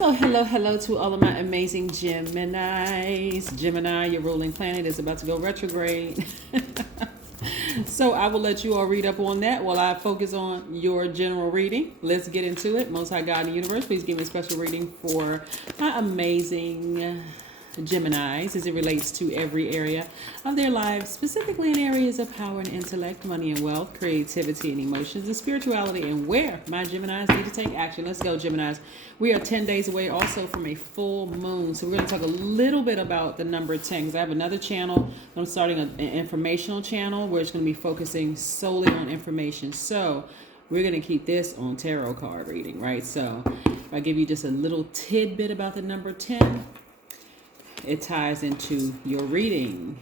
Oh, hello to all of my amazing Geminis. Gemini, your ruling planet is about to go retrograde. So I will let you all read up on that while I focus on your general reading. Let's get into it. Most High God in the universe, please give me a special reading for my amazing Geminis as it relates to every area of their lives, specifically in areas of power and intellect, money and wealth, creativity and emotions, and spirituality, and where my Geminis need to take action. Let's go, Geminis. We are 10 days away also from a full moon. So we're going to talk a little bit about the number 10 because I have another channel. I'm starting an informational channel where it's going to be focusing solely on information. So we're going to keep this on tarot card reading, right? So if I give you just a little tidbit about the number 10, it ties into your reading.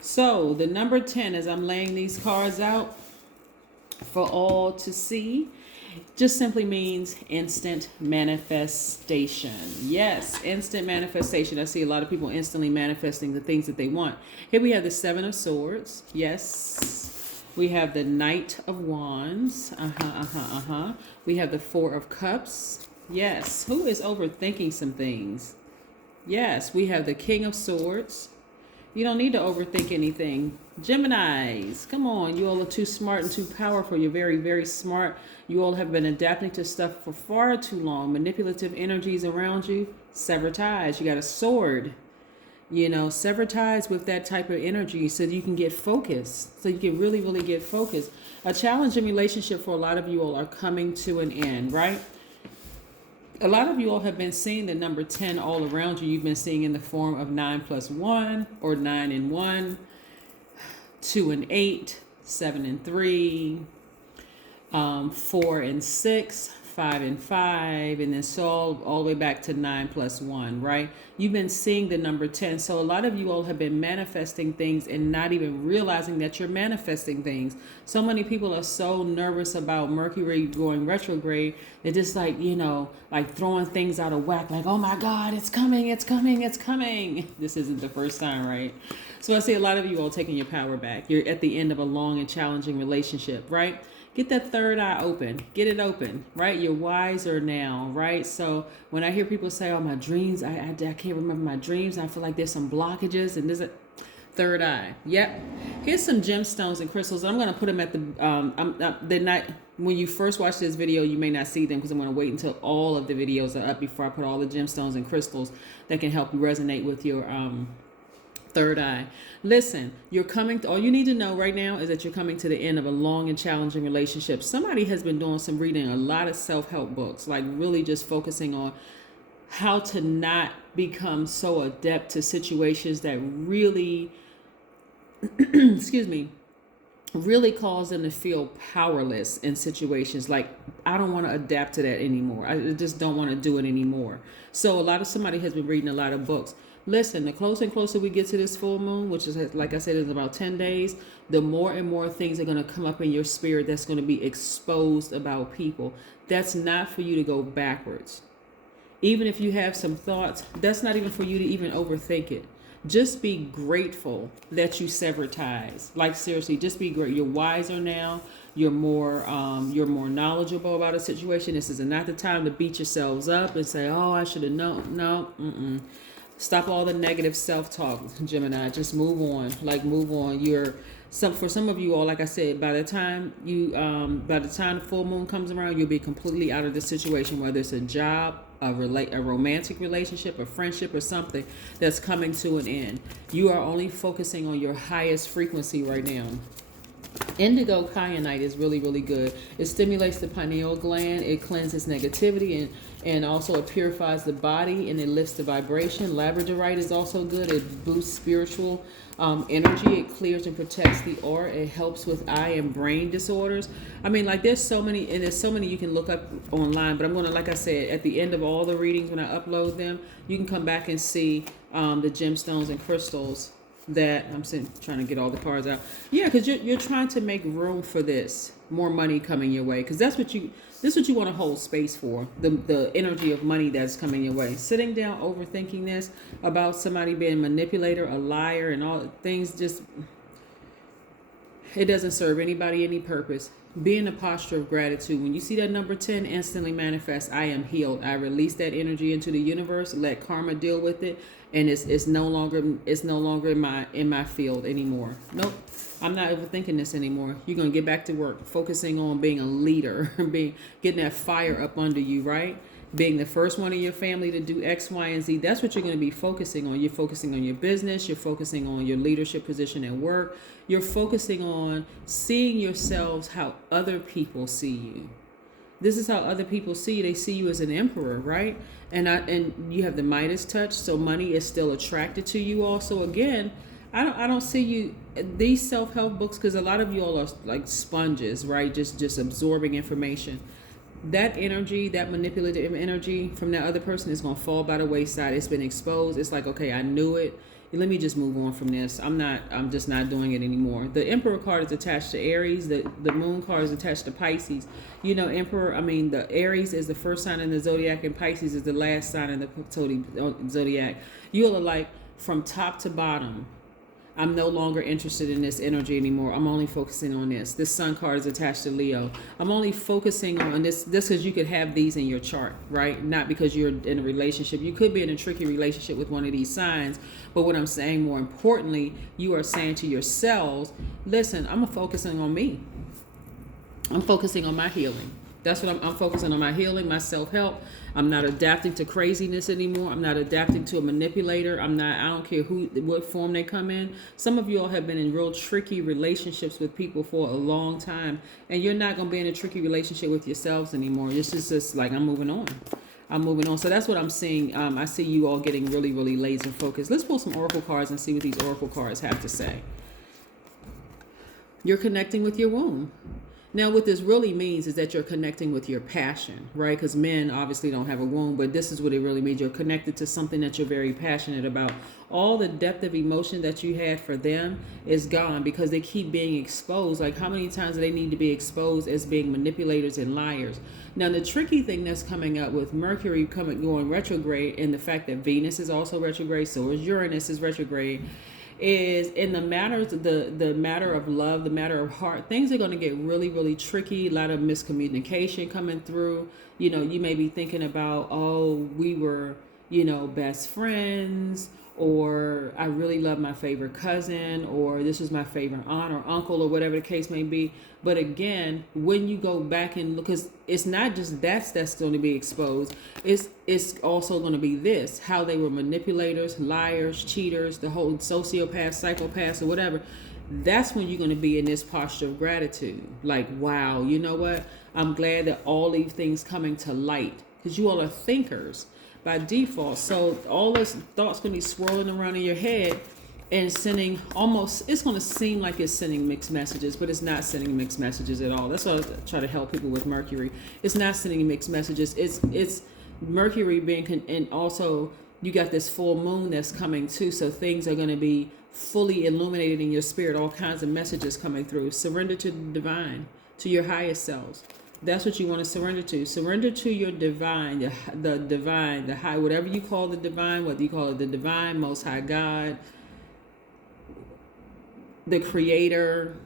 So the number 10, as I'm laying these cards out for all to see, just simply means instant manifestation. Yes, instant manifestation. I see a lot of people instantly manifesting the things that they want. Here we have the Seven of Swords. Yes. We have the Knight of Wands. We have the Four of Cups. Yes. Who is overthinking some things? Yes, we have the King of Swords. You don't need to overthink anything. Geminis, come on. You all are too smart and too powerful. You're very, very smart. You all have been adapting to stuff for far too long. Manipulative energies around you. Sever ties. You got a sword. Sever ties with that type of energy so that you can get focused. So you can really, really get focused. A challenging relationship for a lot of you all are coming to an end, right? A lot of you all have been seeing the number 10 all around you. You've been seeing in the form of 9 plus 1 or 9 and 1, 2 and 8, 7 and 3, 4 and 6, 5 and 5, and then so all the way back to 9 plus 1, right? You've been seeing the number 10. So a lot of you all have been manifesting things and not even realizing that you're manifesting things. So many people are so nervous about Mercury going retrograde. They're just like, like throwing things out of whack. Like, oh my God, it's coming, it's coming, it's coming. This isn't the first time, right? So I see a lot of you all taking your power back. You're at the end of a long and challenging relationship, right? Get that third eye open. Get it open, right? You're wiser now, right? So when I hear people say, oh, my dreams, I can't remember my dreams. I feel like there's some blockages and there's a third eye. Yep. Here's some gemstones and crystals. I'm going to put them at the night. When you first watch this video, you may not see them because I'm going to wait until all of the videos are up before I put all the gemstones and crystals that can help you resonate with your third eye. Listen, all you need to know right now is that you're coming to the end of a long and challenging relationship. Somebody has been doing some reading, a lot of self-help books, like really just focusing on how to not become so adept to situations that really, really cause them to feel powerless in situations. Like, I don't want to adapt to that anymore. I just don't want to do it anymore. So somebody has been reading a lot of books. Listen, the closer and closer we get to this full moon, which is, like I said, is about 10 days, the more and more things are going to come up in your spirit that's going to be exposed about people. That's not for you to go backwards. Even if you have some thoughts, that's not even for you to even overthink it. Just be grateful that you sever ties. Like, seriously, just be great. You're wiser now. You're more knowledgeable about a situation. This is not the time to beat yourselves up and say, oh, I should have known. No, Stop all the negative self-talk, Gemini. Just move on. Move on. For some of you all, like I said, by the time the full moon comes around, you'll be completely out of the situation, whether it's a job, a romantic relationship, a friendship, or something that's coming to an end. You are only focusing on your highest frequency right now. Indigo kyanite is really, really good. It stimulates the pineal gland. It cleanses negativity and also it purifies the body and it lifts the vibration. Labradorite is also good. It boosts spiritual energy. It clears and protects the aura. It helps with eye and brain disorders. I mean, there's so many you can look up online, but I'm going to, like I said, at the end of all the readings when I upload them, you can come back and see the gemstones and crystals that I'm trying to get all the cards out. Yeah, because you're trying to make room for this more money coming your way, because this is what you want to hold space for, the energy of money that's coming your way. Sitting down overthinking this about somebody being a manipulator, a liar, and all things, just It doesn't serve anybody any purpose. Be in a posture of gratitude. When you see that number 10, instantly manifest, I am healed. I release that energy into the universe, let karma deal with it, and it's no longer in my field anymore. Nope. I'm not overthinking this anymore. You're gonna get back to work, focusing on being a leader, getting that fire up under you, right? Being the first one in your family to do X, Y, and Z. That's what you're going to be focusing on. You're focusing on your business. You're focusing on your leadership position at work. You're focusing on seeing yourselves how other people see you. This is how other people see you. They see you as an emperor, right? And you have the Midas touch, so money is still attracted to you. Also, again, I don't see you these self-help books, because a lot of you all are like sponges, right? Just absorbing information. That energy, that manipulative energy from that other person is going to fall by the wayside. It's been exposed. It's like, okay, I knew it. Let me just move on from this. I'm just not doing it anymore. The Emperor card is attached to Aries. The Moon card is attached to Pisces. You know, the Aries is the first sign in the Zodiac, and Pisces is the last sign in the Zodiac. You are like, from top to bottom, I'm no longer interested in this energy anymore. I'm only focusing on this. This Sun card is attached to Leo. I'm only focusing on this because you could have these in your chart, right? Not because you're in a relationship. You could be in a tricky relationship with one of these signs. But what I'm saying more importantly, you are saying to yourselves, listen, I'm focusing on me. I'm focusing on my healing. That's what I'm focusing on, my healing, my self-help. I'm not adapting to craziness anymore. I'm not adapting to a manipulator. I don't care what form they come in. Some of you all have been in real tricky relationships with people for a long time, and you're not going to be in a tricky relationship with yourselves anymore. It's just like, I'm moving on. So that's what I'm seeing. I see you all getting really, really laser focused. Let's pull some oracle cards and see what these oracle cards have to say. You're connecting with your womb. Now, what this really means is that you're connecting with your passion, right? Because men obviously don't have a womb, but this is what it really means. You're connected to something that you're very passionate about. All the depth of emotion that you had for them is gone because they keep being exposed. Like, how many times do they need to be exposed as being manipulators and liars? Now, the tricky thing that's coming up with Mercury going retrograde, and the fact that Venus is also retrograde, so is Uranus is retrograde, is in the matter of love, the matter of heart, things are going to get really, really tricky. A lot of miscommunication coming through. You know, you may be thinking about, oh, we were, best friends, or I really love my favorite cousin, or this is my favorite aunt or uncle, or whatever the case may be. But again, when you go back and look, because it's not just that's going to be exposed. It's also going to be how they were manipulators, liars, cheaters, the whole sociopaths, psychopaths, or whatever. That's when you're going to be in this posture of gratitude. Like, wow, you know what? I'm glad that all these things coming to light, because you all are thinkers by default. So all those thoughts going to be swirling around in your head and sending it's going to seem like it's sending mixed messages, but it's not sending mixed messages at all. That's why I try to help people with Mercury. It's not sending mixed messages. It's Mercury being, and also you got this full moon that's coming too. So things are going to be fully illuminated in your spirit, all kinds of messages coming through. Surrender to the divine, to your highest selves. That's what you want to surrender to. Surrender to your divine, the divine, the high, whatever you call the divine, whether you call it the divine, most high God, the creator.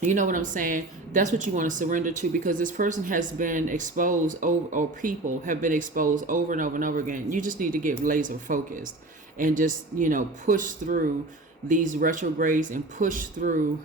You know what I'm saying? That's what you want to surrender to, because this person has been exposed, or people have been exposed over and over and over again. You just need to get laser focused and just, push through these retrogrades and push through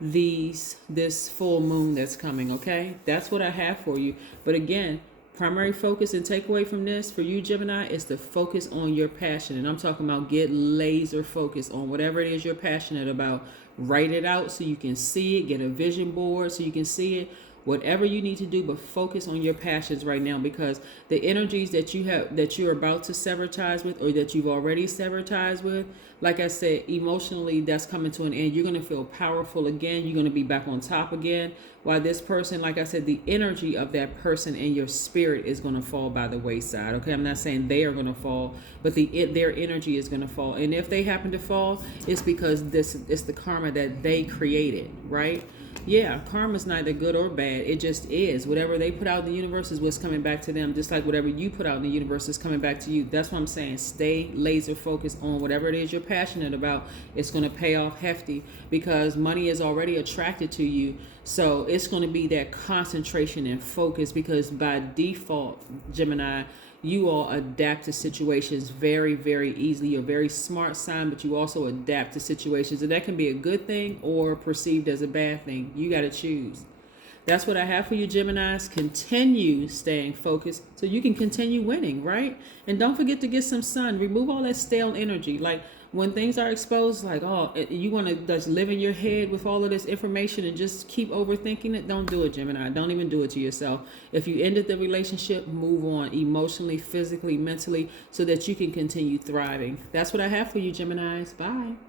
this full moon that's coming. Okay, that's what I have for you. But again, primary focus and takeaway from this for you, Gemini, is to focus on your passion. And I'm talking about get laser focused on whatever it is you're passionate about. Write it out so you can see it. Get a vision board so you can see it. Whatever you need to do, but focus on your passions right now, because the energies that you have, that you're about to sever ties with, or that you've already severed ties with, like I said, emotionally, that's coming to an end. You're going to feel powerful again. You're going to be back on top again. While this person, like I said, the energy of that person and your spirit is going to fall by the wayside. Okay, I'm not saying they are going to fall, but their energy is going to fall. And if they happen to fall, it's because it's the karma that they created, right? Yeah, karma's neither good or bad. It just is. Whatever they put out in the universe is what's coming back to them. Just like whatever you put out in the universe is coming back to you. That's what I'm saying. Stay laser focused on whatever it is you're passionate about. It's going to pay off hefty because money is already attracted to you. So it's going to be that concentration and focus because by default, Gemini, you all adapt to situations very, very easily. You're a very smart sign, but you also adapt to situations. And that can be a good thing or perceived as a bad thing. You got to choose. That's what I have for you, Geminis. Continue staying focused so you can continue winning, right? And don't forget to get some sun. Remove all that stale energy. Like when things are exposed, like, oh, you want to just live in your head with all of this information and just keep overthinking it. Don't do it, Gemini. Don't even do it to yourself. If you ended the relationship, move on emotionally, physically, mentally, so that you can continue thriving. That's what I have for you, Geminis. Bye.